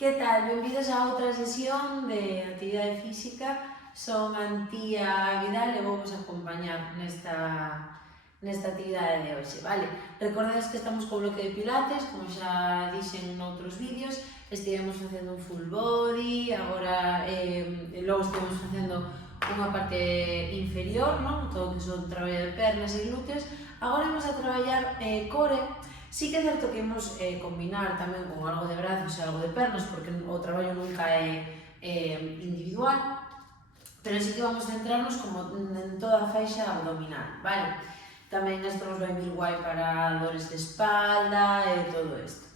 Que tal? Benvidos a outra sesión de actividade física. Son Antía Vidal e vou vos acompañar nesta actividade de hoxe, vale? Recordades que estamos co bloque de pilates, como xa dixen noutros vídeos, estivemos facendo un full body, agora logo estivemos facendo unha parte inferior, non? Todo que son traballo de pernas e glúteos. Agora vamos a traballar core. Sí que é certo que imos combinar tamén con algo de brazos e algo de pernas, porque o traballo nunca é individual, pero sí que vamos centrarnos como en toda a faixa abdominal, vale? Tamén isto nos vai vir guai para dores de espalda e todo isto.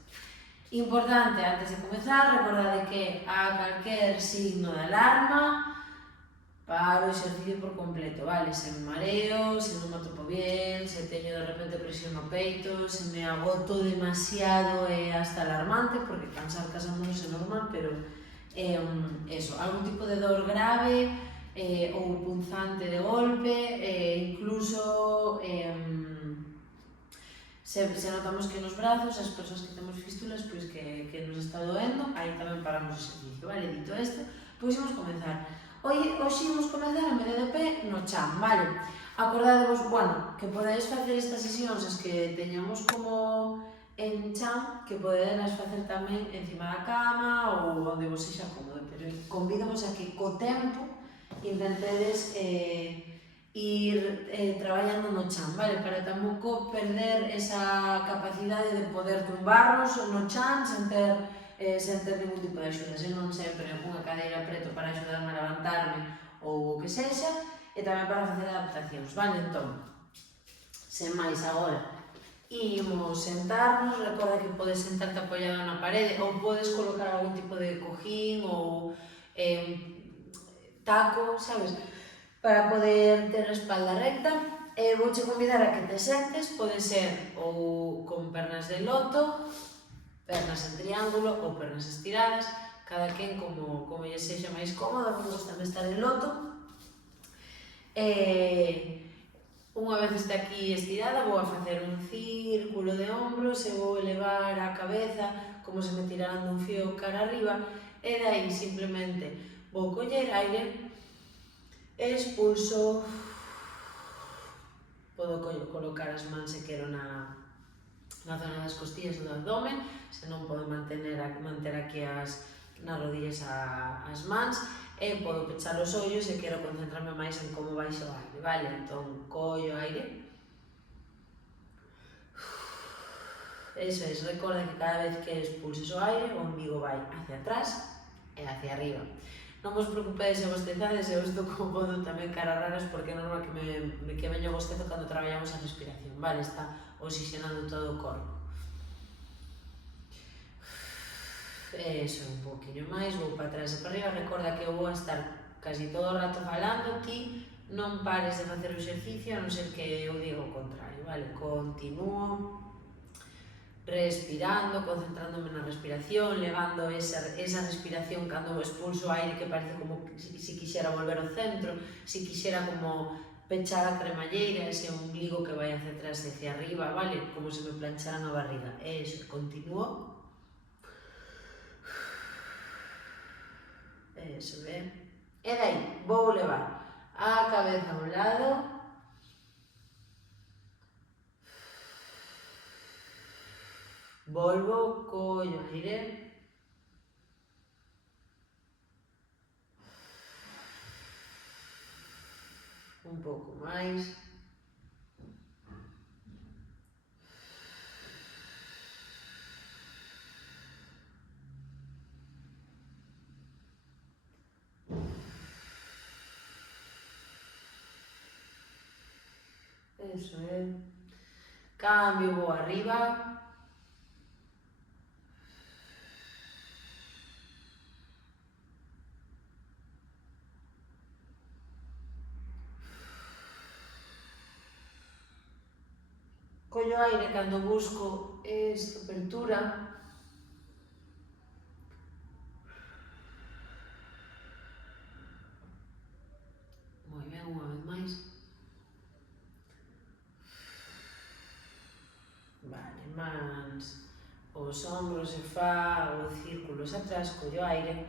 Importante, antes de comezar, recordade que a calquer signo de alarma, paro o exercicio por completo, vale? Se me mareo, se non me atopo bien, se teño de repente presión no peito, se me agoto demasiado é hasta alarmante, porque cansar casámonos é normal, pero eso, algún tipo de dor grave ou punzante de golpe, incluso se notamos que nos brazos, as persoas que temos fístulas, pois que nos está doendo, aí tamén paramos o exercicio, vale? Dito isto, pois imos comenzar. Hoxe imos comenzar en medio de pé no chan, vale? Acordadevos, bueno, que podedes facer estas sesións as que teñamos como en chan, que podedes facer tamén encima da cama ou onde vos sexa cómodo, pero convidamos a que co tempo intentedes ir traballando no chan, vale? Para tampouco perder esa capacidade de poder tumbarnos no chan sen ter ningún tipo de axuda, se non sempre unha cadeira preto para axudarme a levantarme ou o que sexa, e tamén para facer adaptacións, vale? Entón, sen máis agora, imos sentarnos, recorda que podes sentarte apoiado na parede ou podes colocar algún tipo de cojín ou taco, sabes? Para poder ter a espalda recta. Vouche convidar a que te sentes, pode ser ou con pernas de loto, pernas en triángulo ou pernas estiradas, cada quen como lle sexa máis cómodo. A mí gustame estar en loto. Unha vez este aquí estirada, vou a facer un círculo de ombros e vou elevar a cabeza como se me tiraran dun fío cara arriba, e dai simplemente vou coller aire, expulso, podo colocar as mans se quero na zona das costillas do abdomen, se non podo manter aquí nas rodillas as mans, e podo pechar os ollos e quero concentrarme máis en como baixo o aire, vale? Entón, collo aire. Eso é, recorda que cada vez que expulses o aire, o umbigo vai hacia atrás e hacia arriba. Non vos preocupedes se bostezades, eu estou como podo tamén caras raras porque é normal que veña o bostezo cando traballamos a respiración, vale? Está oxigenando todo o corpo. Eso, un poquinho máis, vou para atrás e para arriba. Recorda que eu vou a estar casi todo o rato falando, ti non pares de facer o exercicio a non ser que eu diga o contrario, vale? Continúo respirando, concentrándome na respiración, levando esa respiración cando expulso o aire que parece como si quixera volver ao centro, si quixera como pechar a cremalleira, ese ombligo que vai hacia atrás e hacia arriba, vale? Como se me plancharan a barriga. Eso, continúo. Eso, ben. E dai, vou levar a cabeza a un lado, volvo, collo aire, un pouco máis, eso é, cambio, vou arriba, collo aire cando busco esta apertura, moi ben, unha vez máis, vale, mans os ombros e fago círculos atrás, collo aire.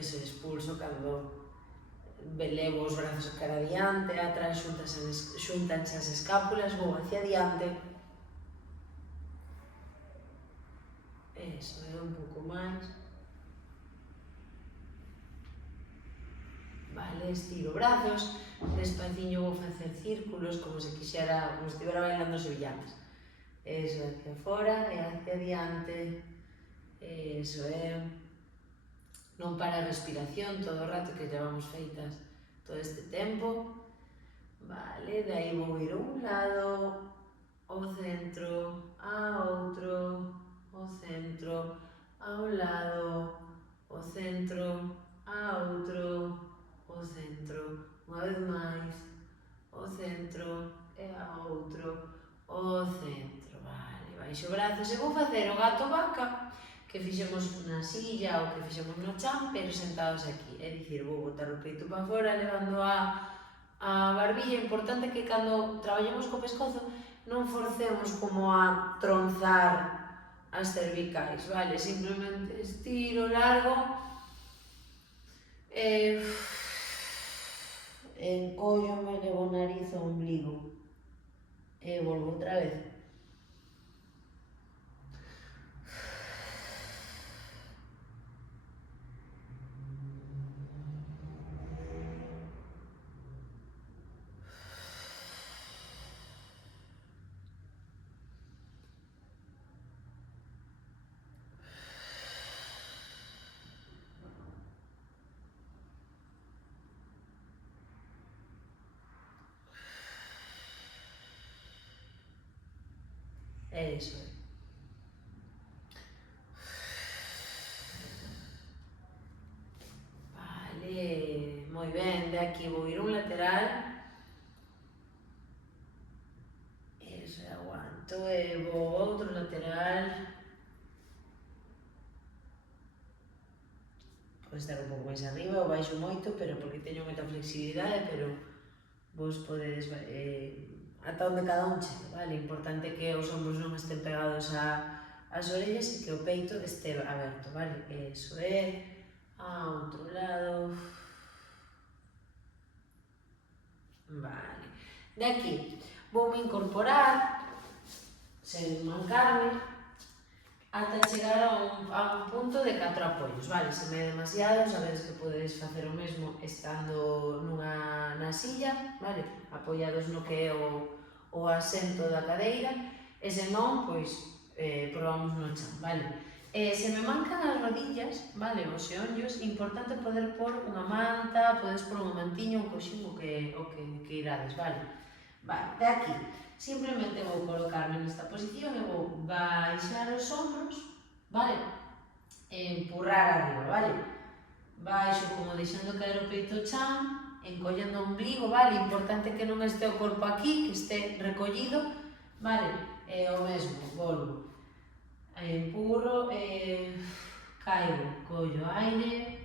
Eso, expulso cando levo os brazos cara adiante, atrás xuntanse as escápulas, vou hacia adiante. Eso, é un pouco máis. Vale, estiro brazos, despaciño vou facer círculos como se quixera, como se estivera bailando sevillanas. Eso, hacia fora e hacia adiante. Eso é. Non para a respiración todo o rato que levamos feitas todo este tempo. Vale, de aí vou ir a un lado, ao centro, a outro, ao centro, a un lado, ao centro, a outro, ao centro, unha vez máis, ao centro e a outro, ao centro. Vale, baixo brazos e vou facer o gato vaca que fixemos na silla ou que fixemos no chan, pero sentados aquí. É dicir, vou botar o peito para fora, levando a barbilla. Importante que cando traballemos co pescozo non forcemos como a tronzar as cervicais, vale? Simplemente estiro, largo, encollo-me, levo o nariz ao ombligo e volvo outra vez. Eso é. Vale, moi ben, de aquí vou ir un lateral. Eso, aguanto e vou outro lateral. Pode estar un pouco máis arriba ou baixo moito, pero porque teño moita flexibilidade, pero vos podedes ata onde cada un chegue, vale? Importante que os ombros non estén pegados ás orellas e que o peito este aberto, vale? Eso é. A outro lado. Vale. De aquí voume incorporar, sen mancarme, ata chegar a un punto de 4 apoios, vale? Se me é demasiado, sabedes que podedes facer o mesmo estando na silla, vale? Apoiados no que é o asento da cadeira, e se non, pois, probamos no chan, vale? Se me mancan as rodillas, vale, os xeonllos, importante poder pôr unha manta, podes pôr un mantiño, un coxín, o que irades, vale? Vale, de aquí, simplemente vou colocarme nesta posición e vou baixar os ombros, vale? E empurrar arriba, vale? Baixo como deixando caer o peito chan, encollendo o ombligo, vale? Importante que non este o corpo aquí, que este recollido, vale? E o mesmo, volvo. Empurro e caigo, collo aire,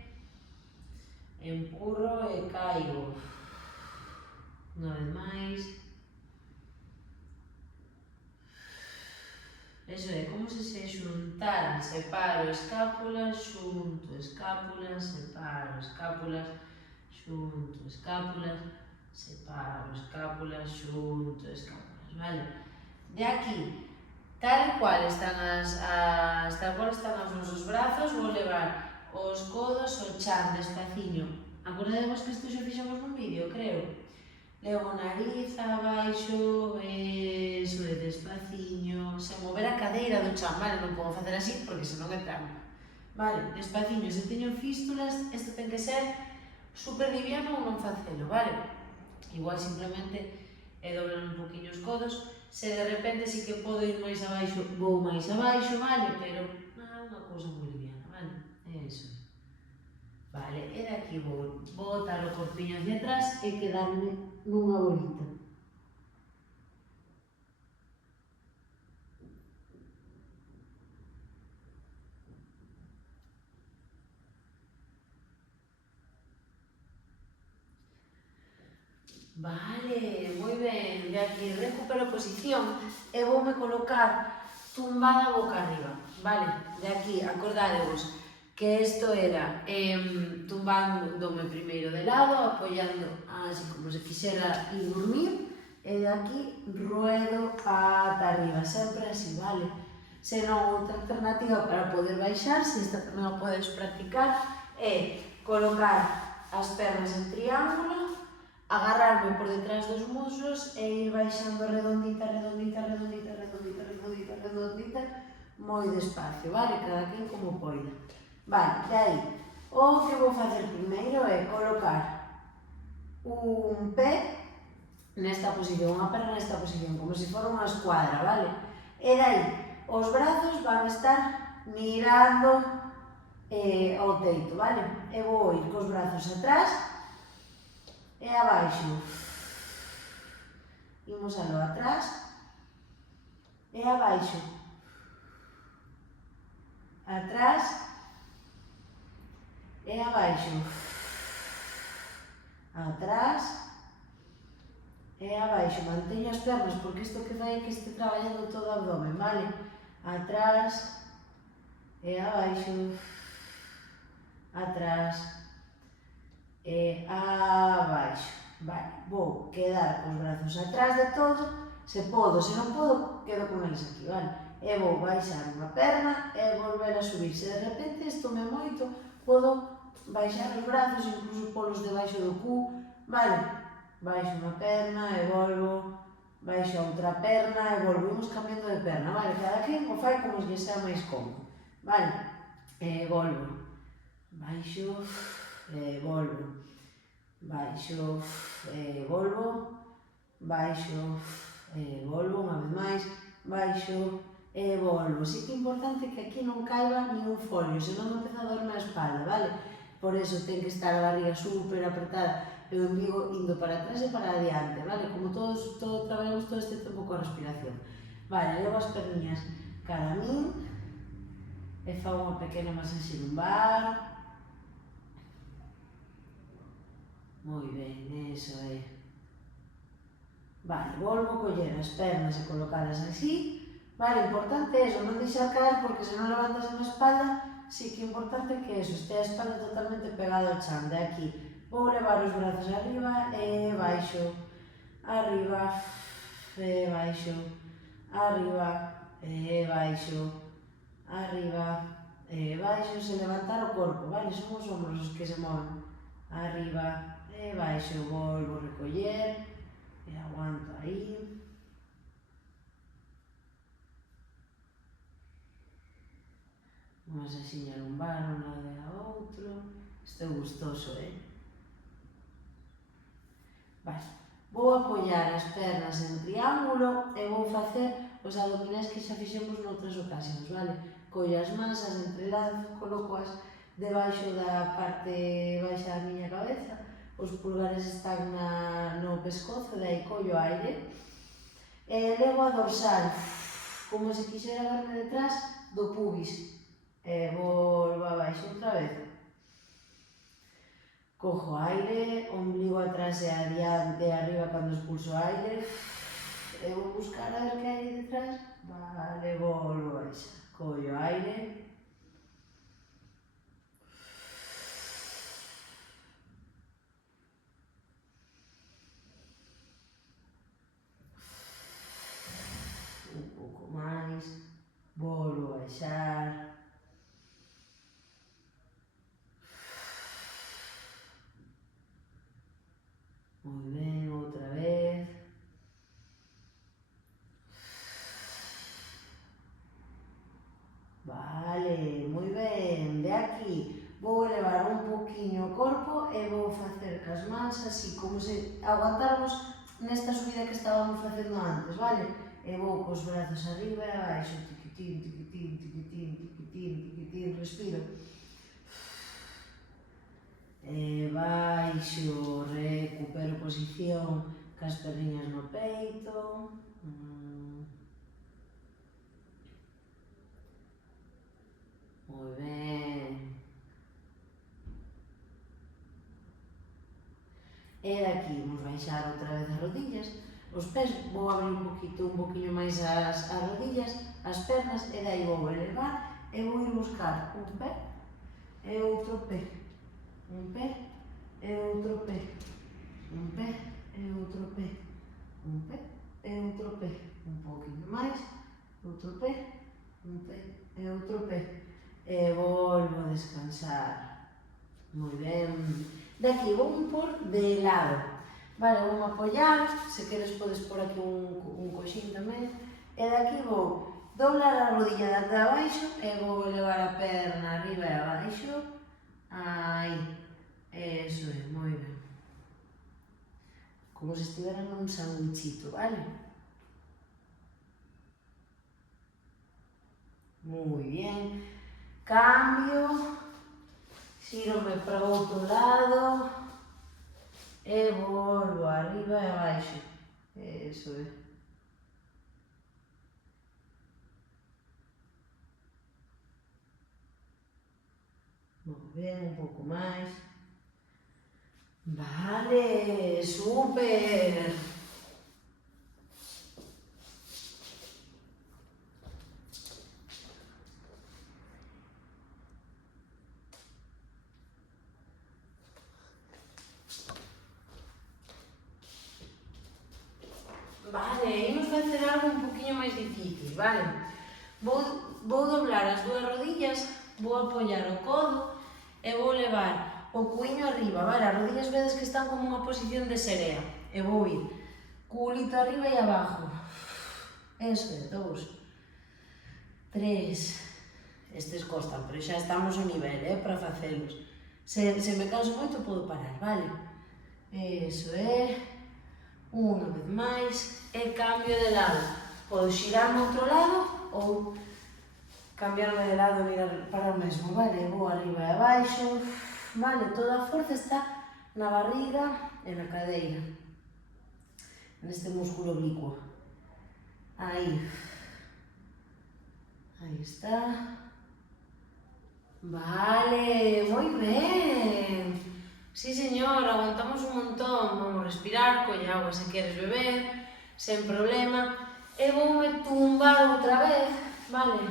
empurro e caigo. Unha vez máis. Eso é como se xuntaran, separo escápulas, xunto escápulas, separo escápulas, xunto escápulas, separo escápulas, xunto escápulas, vale? De aquí, tal cual están os nosos brazos, vou levar os codos ao chan despaciño. Acordadevos que isto xa fixemos nun vídeo, creo. Levo o nariz abaixo, eso é despaciño, sen mover a cadeira do chan, vale? Non podo facer así porque senón é trampa. Vale, despaciño, se teño fístulas, isto ten que ser super liviano ou non facelo, vale? Igual simplemente doblar un poquinho os codos, se de repente si que podo ir máis abaixo, vou máis abaixo, vale? Pero unha cousa moi liviana, vale? Eso. Vale, e daqui vou botar o corpiño hacia atrás e quedarme nunha bolita. Vale, moi ben. De aquí recupero posición e voume colocar tumbada boca arriba. Vale, de aquí, acordadevos que isto era tumbándome primeiro de lado, apoiando así como se quixera ir dormir, e de aquí ruedo ata arriba, sempre así, vale? Se non, outra alternativa para poder baixar, se esta tamén a podes practicar, é colocar as pernas en triángulo, agarrarme por detrás dos muslos e ir baixando redondita, redondita, redondita, redondita, redondita, redondita, moi despacio, vale? Cada quen como poida. Vale, de aí, o que vou facer primeiro é colocar un pé nesta posición, unha perna nesta posición, como se fora unha escuadra, vale? E de aí, os brazos van estar mirando ao teito, vale? E vou ir cos brazos atrás e abaixo. Imos aló atrás e abaixo. Atrás e abaixo. Atrás e abaixo. Manteño as pernas porque isto que fai é que este traballando todo o abdomen, vale? Atrás e abaixo. Atrás e abaixo. Vale, vou quedar cos brazos atrás de todo, se podo, se non podo, quedo con eles aquí, vale? E vou baixar unha perna e volver a subir. Se de repente isto me moito, podo baixar os brazos, incluso polos debaixo do cu, vale? Baixo unha perna e volvo, baixo a outra perna e volvo, imos cambiando de perna, vale? Cada quen o fai como lle sea máis cómodo, vale? E volvo, baixo, e volvo, baixo, e volvo, baixo, e volvo, unha vez máis, baixo, e volvo. Si que é importante que aquí non caiba nin un folio, senón me empeza a dorme a espalda, vale? Por eso ten que estar a barriga super apretada e o ombligo indo para atrás e para adiante, vale? Como todos traballamos todo este tempo coa respiración. Vale, levo as perniñas cara a min e fago unha pequena masaxe lumbar. Moi ben, eso é. Vale, volvo a coller as pernas e colocalas así. Vale, importante é eso, non deixar caer porque se non levantas na espalda, sí que é importante que eso, este a espalda totalmente pegada ao chan. De aquí, vou levar os brazos arriba e baixo, arriba, e baixo, arriba, e baixo, arriba, e baixo, sen levantar o corpo, vale? Son os ombros os que se moven. Arriba, e baixo, volvo a recoller, e aguanto aí. Unha masaxiña lumbar un lado e a outro. Isto é gustoso, Vale. Vou apoiar as pernas en triángulo e vou facer os abdominais que xa fixemos noutras ocasións, vale? Collo as mans, as entrelazo, colocoas debaixo da parte baixa da miña cabeza, os pulgares están no pescozo, de aí collo aire, e levo a dorsal, como se quixera verme detrás do pubis, e volvo abaixo outra vez. Cojo aire, ombligo atrás e adiante e arriba cando expulso aire, e vou buscar a ver que hai detrás, vale, volvo a baixar, collo aire, un pouco máis, volvo a baixar, moi ben, outra vez, vale, moi ben, de aquí vou elevar un poquinho o corpo e vou facer cas mans así, como se aguantarmos nesta subida que estábamos facendo antes, vale? E vou cos brazos arriba e abaixo, tiquitín, tiquitín, tiquitín, tiquitín, tiquitín, respiro. E baixo, recupero posición cas perniñas no peito. Moi ben. E daqui vamos baixar outra vez as rodillas, os pés, vou abrir un poquinho máis as rodillas, as pernas, e daí vou elevar e vou ir buscar un pé e outro pé, un pé e outro pé, un pé e outro pé, un pé e outro pé, un poquinho máis, outro pé, un pé e outro pé, e volvo a descansar. Moi ben. Daqui vou por de lado. Vale, vou apoiar, se queres podes por aquí un coxín tamén, e daqui vou doblar a rodilla de até abaixo e vou elevar a perna arriba e abaixo. Aí, eso é, moi ben. Como se estivera nun sanguichito, vale? Moi bien. Cambio, xírome para o outro lado e volvo arriba e abaixo. Eso é. Moi ben, un pouco máis. Vale, super. Vale, imos facer algo un poquinho máis difícil, vale? Vou doblar as dúas rodillas, vou apoiar o codo e vou levar o cuiño arriba, vale? As rodillas vedes que están como unha posición de serea. E vou ir culito arriba e abajo. Eso é, 2, 3. Estes costan, pero xa estamos ao nivel, para facelos. Se me canso moito, podo parar, vale? Eso é. Unha vez máis, e cambio de lado. Podo xirarme ao outro lado ou cambiarme de lado e mirar para o mesmo, vale? Vou arriba e abaixo, vale? Toda a forza está na barriga e na cadeira, neste músculo oblicuo. Aí. Aí está. Vale, moi ben. Sí, señor, aguantamos un montón. Vamos respirar, colle agua se queres beber, sen problema. E voume tumbar outra vez, vale?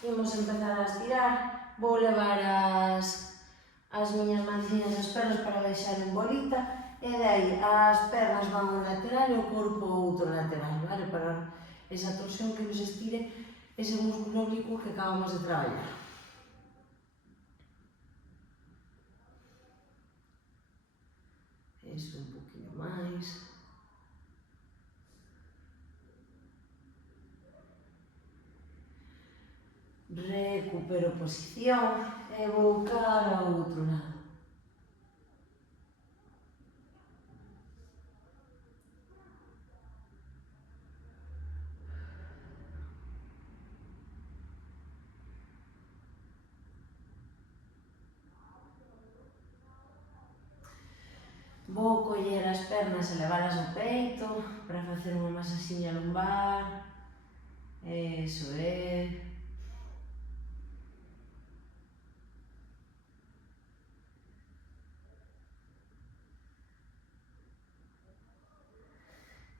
Imos empezar a estirar. Vou levar as miñas manciñas das pernas para baixar en bolita, e de aí as pernas van ao lateral e o corpo ao outro lateral, vale? Para esa torsión que nos estire ese músculo oblicuo que acabamos de traballar. Eso, un poquinho máis. Recupero posición e vou cara ao outro lado. Vou coller as pernas e levalas ao peito para facer unha masaxiña lumbar. Eso é.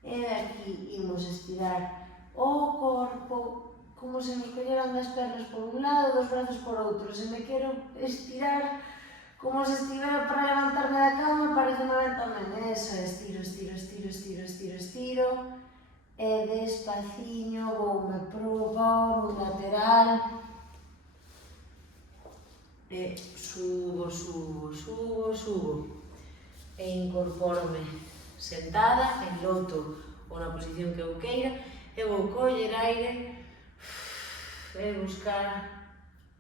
E aquí imos estirar o corpo como se nos colleran das pernas por un lado, dos brazos por outro. Se me quero estirar como se estivera para levantarme da cama, parece ben tamén. Eso, estiro, estiro, estiro, estiro, estiro, estiro. E despaciño voume probar un lateral. E subo, subo, subo, subo. E incorpórome sentada en loto ou na posición que eu queira e vou coller aire e buscar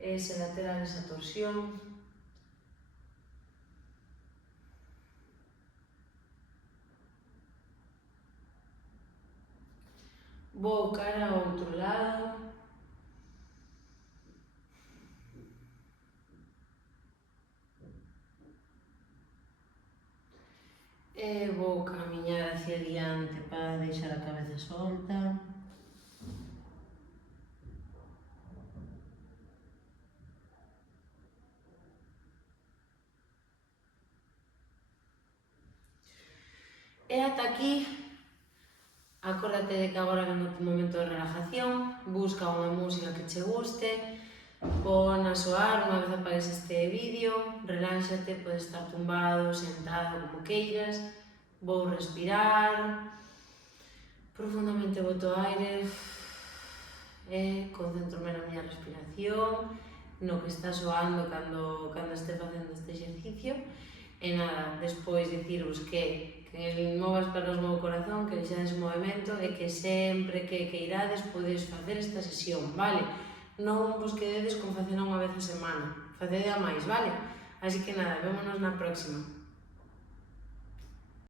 ese lateral, esa torsión. Vou cara ao outro lado. E vou camiñar hacia diante para deixar a cabeza solta. E ata aquí, acórdate de que agora ven o momento de relajación, busca unha música que che guste, pon a soar unha vez apagues este vídeo, reláxate, podes estar tumbado, sentado, como queiras, vou respirar, profundamente boto aire e concentrome na miña respiración, no que está soando cando este facendo este exercicio. E nada, despois dicirvos que mova as pernas, mova o corazón, que deixades o movimento e que sempre que queirades podedes facer esta sesión, vale? Non vos quededes con facela unha vez a semana, facede a máis, vale? Así que nada, vémonos na próxima.